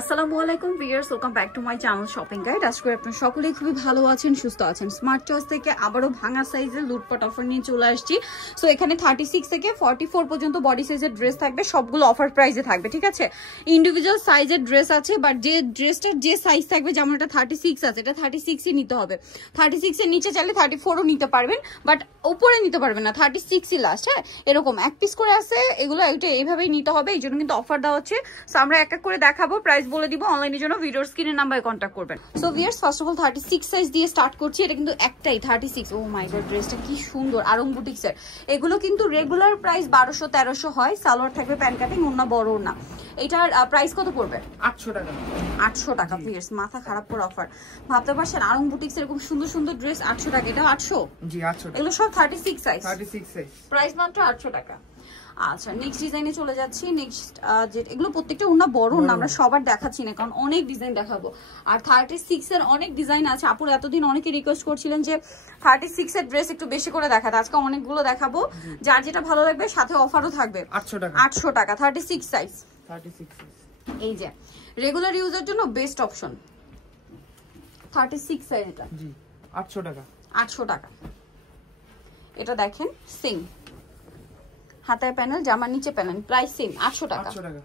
আসসালামু আলাইকুম viewers, welcome back to my channel shopping guide. আশা করি আপনারা সকলেই খুবই ভালো আছেন, সুস্থ আছেন। স্মার্ট চয়েস থেকে আবারও ভাঙা সাইজের লুটপাট অফার নিয়ে চলে আসছি। সো এখানে 36 থেকে 44 পর্যন্ত বডি সাইজের ড্রেস থাকবে, সবগুলো অফার প্রাইসে থাকবে, ঠিক আছে। ইন্ডিভিজুয়াল সাইজের ড্রেস আছে, বাট যে ড্রেসটার যে সাইজ থাকবে, যেমন এটা 36 আছে, এটা 36ই নিতে হবে। 36 এর নিচে চাইলে 34ও নিতে পারবেন, বাট উপরে নিতে পারবেন না, 36ই লাস্ট। হ্যাঁ, এরকম এক পিস করে আছে এগুলো, এটা এইভাবেই নিতে হবে, এই জন্য কিন্তু অফার দেওয়া হচ্ছে। সো আমরা এক এক করে দেখাবো, প্রাইস বলে দিব। অনলাইনের জন্য ভিডিওর স্ক্রিনের নাম্বারে কন্ট্যাক্ট করবেন। So viewers, first of all 36 size দিয়ে স্টার্ট করছি। এটা কিন্তু একটাই 36। ও মাই গড, ড্রেসটা কি সুন্দর, আরং বুটিক্সের। এগুলো কিন্তু রেগুলার প্রাইস 1200-1300 হয়। সালোয়ার থাকবে প্যান্ট কাটিং, ওন্না বড় না। এটার প্রাইস কত পড়বে? 800 টাকা। 800 টাকা ভিউয়ার্স, মাথা খারাপ করে অফার। ভাবতে পারছেন আরং বুটিক্স এরকম সুন্দর সুন্দর ড্রেস 800 টাকা। এটা 800? জি 800 টাকা। এগুলো সব 36 সাইজ। 36 সাইজ। প্রাইস মাত্র 800 টাকা। আচ্ছা, নেক্সট ডিজাইনে চলে যাচ্ছি। নেক্সট এগুলো প্রত্যেকটা ওনা বড় না, আমরা সবার দেখাচ্ছি না কারণ অনেক ডিজাইন দেখাবো। আর 36 এর অনেক ডিজাইন আছে। আপুর এতদিন অনেকে রিকোয়েস্ট করছিলেন যে 36 এর ড্রেস একটু বেশি করে দেখাতে, আজকে অনেকগুলো দেখাবো। যার যেটা ভালো লাগবে, সাথে অফারও থাকবে। 800 টাকা। 800 টাকা 36 সাইজ। 36 সাইজ। এই যে রেগুলার ইউজের জন্য বেস্ট অপশন 36 সাইজ। এটা জি 800 টাকা। 800 টাকা। এটা দেখেন সিং হাতায় প্যানেল, জামার নিচে প্যানেল, প্রাইস সেম 800 টাকা। 800 টাকা।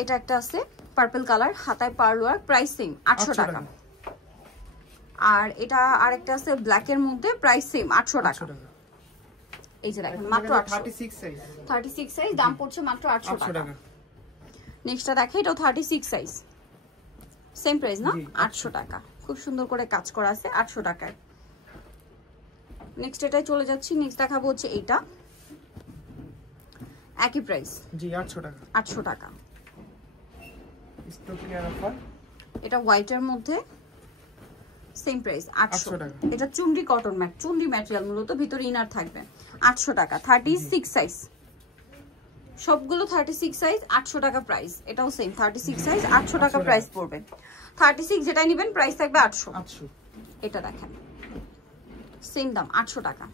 এটা একটা আছে পার্পল কালার, হাতায় পার্ল ওয়ার্ক, প্রাইস সেম 800 টাকা। আর এটা আরেকটা আছে ব্ল্যাক এর মধ্যে, প্রাইস সেম 800 টাকা। এই যে দেখেন মাত্র 36 সাইজ। 36 সাইজ, দাম পড়ছে মাত্র 800 টাকা। নেক্সটটা দেখে, এটাও 36 সাইজ, সেম প্রাইস না, 800 টাকা। খুব সুন্দর করে কাজ করা আছে 800 টাকায়। নেক্সট এটাই চলে যাচ্ছি। নেক্সট দেখাবো হচ্ছে এটা, একই প্রাইস জি 800 টাকা। 800 টাকা। Stock clear offer. এটা হোয়াইটের মধ্যে, সেম প্রাইস 800 টাকা। এটা চুন্ডি কটন ম্যাট, চুন্ডি ম্যাটেরিয়াল, মূলত ভিতরে ইনার থাকবে। 800 টাকা 36 সাইজ, সবগুলো 36 সাইজ 800 টাকা প্রাইস। এটাও সেম 36 সাইজ 800 টাকা প্রাইস পড়বে। 36 যেটাই নেবেন প্রাইস থাকবে 800। এটা দেখেন সেম দাম 800 টাকা।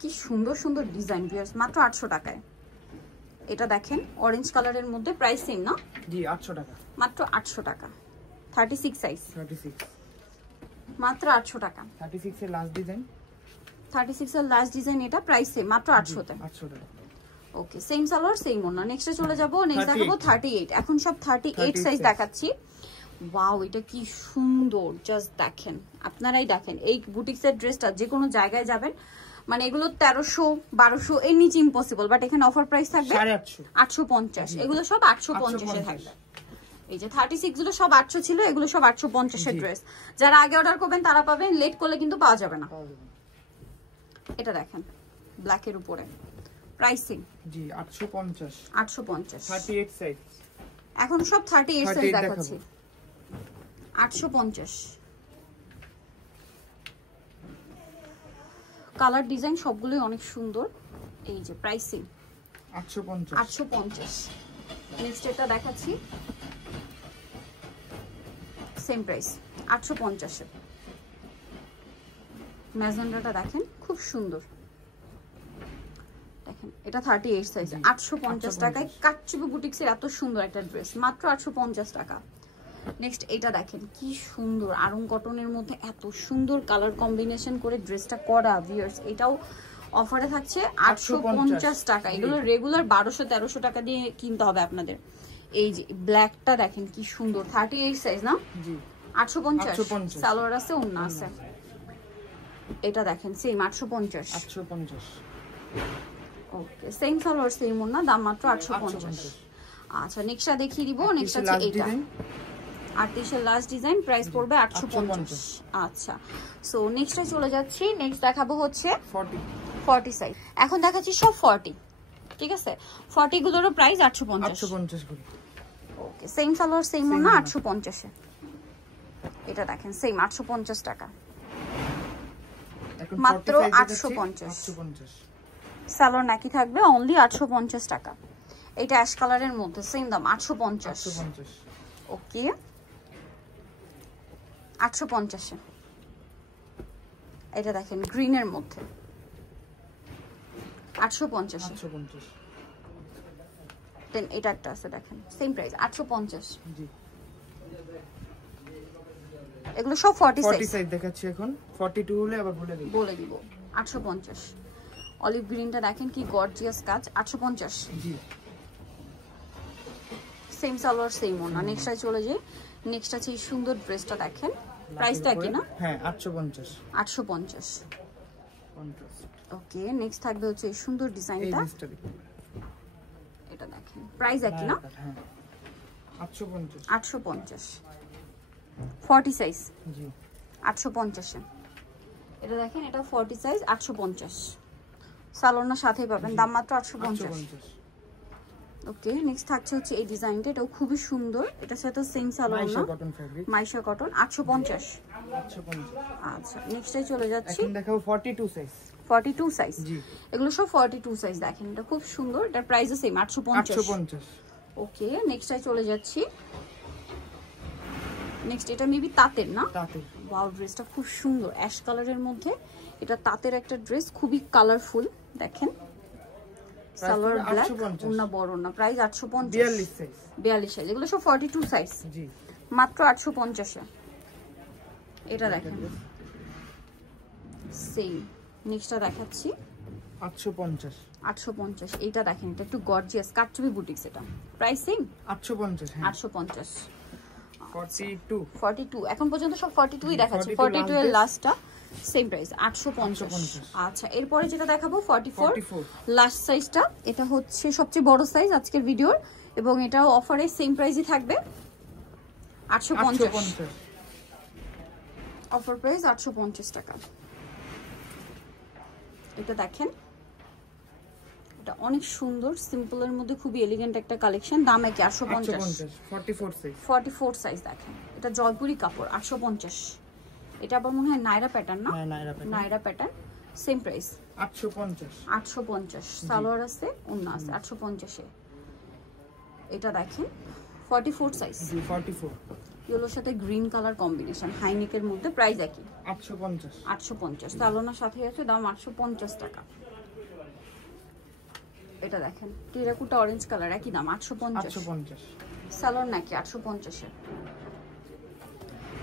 কি সুন্দর সুন্দর ডিজাইন ভিউয়ার্স, মাত্র 800 টাকায়। এটা দেখেন অরেঞ্জ কালারের মধ্যে, প্রাইস সেম না? জি 800 টাকা। মাত্র 800 টাকা 36 সাইজ। 36 মাত্র 800 টাকা। 36 এর লাস্ট ডিজাইন। 36 এর লাস্ট ডিজাইন, এটা প্রাইস সেম মাত্র 800 তে। 800 টাকা। ওকে, সেম সালোয়ার সেম ওন্না। নেক্সটে চলে যাব। নেক্সট দেখাবো 38। এখন সব 38 সাইজ দেখাচ্ছি। ওয়াও, এটা কি সুন্দর, জাস্ট দেখেন, আপনারাই দেখেন। এই বুটিক্সের ড্রেসটা যে কোনো জায়গায় যাবেন, মানে এগুলো 1300-1200 এর নিচে ইম্পসিবল, বাট এখানে অফার প্রাইস থাকবে 850। এগুলো সব 850 এ থাকবে। এই যে 36 গুলো সব 800 ছিল, এগুলো সব 850 এর ড্রেস। যারা আগে অর্ডার করবেন তারা পাবেন, লেট করলে কিন্তু পাওয়া যাবে না। এটা দেখেন ব্ল্যাক এর উপরে, প্রাইসিং জি 850। 850 38 সাইজ। এখন সব 38 সাইজ দেখাচ্ছি। 850 কালার ডিজাইন সবগুলোই অনেক সুন্দর। এই যে প্রাইসিং 850। নেক্সট এটা দেখাচ্ছি, সেম প্রাইস 850 এ। ম্যাজেন্ডাটা দেখেন খুব সুন্দর, দেখেন এটা 38 সাইজ 850 টাকায়। কাচ্চুপি বুটিক্সের এত সুন্দর একটা ড্রেস, মাত্র 850 টাকা। নেক্সট এটা দেখেন কি সুন্দর, আরং কটনের মধ্যে এত সুন্দর কালার কম্বিনেশন করে ড্রেসটা করা ভিউয়ার্স। এটাও অফারে থাকছে 850 টাকা। এগুলো রেগুলার 1200-1300 টাকা দিয়ে কিনতে হবে আপনাদের। এই যে ব্ল্যাকটা দেখেন কি সুন্দর, 38 সাইজ না? জি 850। সালোয়ার আছে, ওন্না আছে। এটা দেখেন সেম 850। ওকে, সেম সালোয়ার সেম ওন্না, দাম মাত্র 850। আচ্ছা, নেক্সটটা দেখিয়ে দিব। নেক্সট আছে এটা 38 এর লাস্ট ডিজাইন, প্রাইস পড়বে 850। আচ্ছা, সো নেক্সটে চলে যাচ্ছি। নেক্সট দেখাবো হচ্ছে 40 সাইজ। এখন দেখাচ্ছি সব 40, ঠিক আছে। 40 গুলোরও প্রাইস 850 করে। ওকে, সেম সালোয়ার সেম ওন্না 850 এ। এটা দেখেন সেম 850 টাকা, মাত্র 850। সালোয়ার নাকি থাকবে, অনলি 850 টাকা। এটা অ্যাশ কালারের মধ্যে, সেম দাম 850। ওকে, 850 এ। এটা দেখেন গ্রিনের মধ্যে, 850। দেন এটা একটা আছে দেখেন সেম প্রাইস 850। জি এগুলো সব 40 40 সাইজ সাইজ দেখাচ্ছি এখন, 42 হলে আবার বলে দিব 850। অলিভ গ্রিনটা দেখেন কি গর্জিয়াস কাজ, 850। জি সেম সালোয়ার সেম ওনা। নেক্সটে চলে যাই, নেক্সট আছে এই সুন্দর ড্রেসটা দেখেন, প্রাইসটা কি না? হ্যাঁ 850। 850। কন্ট্রাস্ট। ওকে, নেক্সট থাকবে হচ্ছে এই সুন্দর এই ডিজাইনটা, ড্রেসটা দেখুন, এটা দেখেন প্রাইস কি না? হ্যাঁ 850। 850 40 সাইজ জি 850 এ। এটা দেখেন, এটা 40 সাইজ 850। সালোয়ারের সাথেই পাবেন, দাম মাত্র 850। ওকে, নেক্সট থাকছে হচ্ছে এই ডিজাইনটা, এটাও খুবই সুন্দর, এটার সাথে সেম সালোয়ার না, কটন ফ্যাব্রিক, মাইশা কটন 850। 850। আচ্ছা, নেক্সটে চলে যাচ্ছি, এখন দেখাবো 42 সাইজ। 42 সাইজ। জি এগুলো সব 42 সাইজ দেখেন, এটা খুব সুন্দর, এটার প্রাইসও সেম 850। 850। ওকে, নেক্সটে চলে যাচ্ছি, নেক্সট এটা মেবি তাঁতের না? তাতে ওয়াও, ড্রেসটা খুব সুন্দর অ্যাশ কালারের মধ্যে, এটা তাঁতের একটা ড্রেস, খুবই কালারফুল দেখেন, সালোয়ার ব্ল্যাক, ওন্না বড় না, প্রাইস 850। 42 সাইজ। 42 সাইজ, এগুলো সব 42 সাইজ, জি মাত্র 850 এ। এটা দেখেন সেম। নেক্সটটা দেখাচ্ছি 850। 850। এইটা দেখেন, এটা একটু গর্জিয়াস কাটচুপি বুটিক্স, এটা প্রাইস সেম 850। হ্যাঁ 850। 42। 42 এখন পর্যন্ত সব 42ই দেখাচ্ছে, 42 42 এর লাস্টটা সেম প্রাইস 850। 850। আচ্ছা, এরপরে যেটা দেখাবো 44 44। লাস্ট সাইজটা, এটা হচ্ছে সবচেয়ে বড় সাইজ আজকের ভিডিওর, এবং এটাও অফারে সেম প্রাইসই থাকবে 850। 850। অফার প্রাইস 850 টাকা। এটা দেখেন, এটা অনেক সুন্দর, সিম্পলের মধ্যে খুবই এলিগেন্ট একটা কালেকশন, দাম কি 850। 44 সাইজ। 44 সাইজ দেখেন, এটা জয়পুরি কাপড় 850। এটা আবার মনে হয় নাইরা প্যাটার্ন না? হ্যাঁ নাইরা প্যাটার্ন। নাইরা প্যাটার্ন, সেম প্রাইস 850। 850। সালোয়ার আছে, ওন্না আছে 850 এ। এটা দেখেন 44 সাইজ, জি 44। ইয়েলোর সাথে গ্রিন কালার কম্বিনেশন, হাইনেকের মধ্যে, প্রাইস কি 850। 850। সালোনার সাথে আছে, দাম 850 টাকা। এটা দেখেন টেরাকুটা অরেঞ্জ কালার, একই দাম 850। 850। সালোয়ার নাকি 850 এ।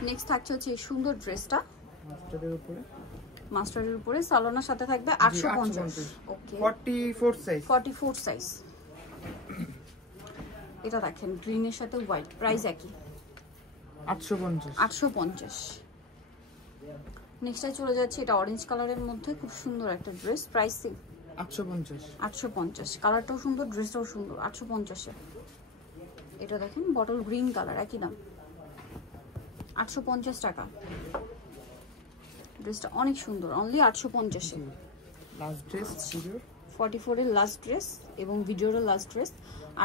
নেক্সট থাকছে হচ্ছে এই সুন্দর ড্রেসটা, মাস্টারের উপরে, মাস্টারের উপরে, সালোনার সাথে থাকবে 850। ওকে, 44 সাইজ। 44 সাইজ। এটা দেখেন গ্রিনের সাথে হোয়াইট, প্রাইস একই 850। 850। নেক্সটে চলে যাচ্ছে, এটা অরেঞ্জ কালারের মধ্যে খুব সুন্দর একটা ড্রেস, প্রাইস 850। 850। কালারটাও সুন্দর, ড্রেসটাও সুন্দর, 850 এ। এটা দেখেন বটল গ্রিন কালার, একই দাম 850 টাকা। ড্রেসটা অনেক সুন্দর, অনলি 850 এ। লাস্ট ড্রেস ভিডিও, 44 এর লাস্ট ড্রেস এবং ভিডিওর লাস্ট ড্রেস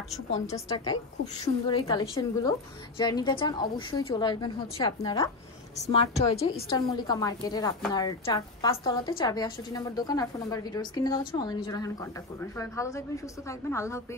850 টাকায়। খুব সুন্দর এই কালেকশনগুলো, যারা নিতে চান অবশ্যই চলে আসবেন হচ্ছে আপনারা স্মার্ট চয়েজে, ইস্টার্ন মল্লিকা মার্কেটের আপনার 5 তলাতে 462 নম্বর দোকান, আর ফোন নাম্বার ভিডিওর স্ক্রিনে দেওয়া আছে, অনলাইনে জন্য এখানে কন্ট্যাক্ট করবেন। সবাই ভালো থাকবেন, সুস্থ থাকবেন, আল্লাহ হাফেজ।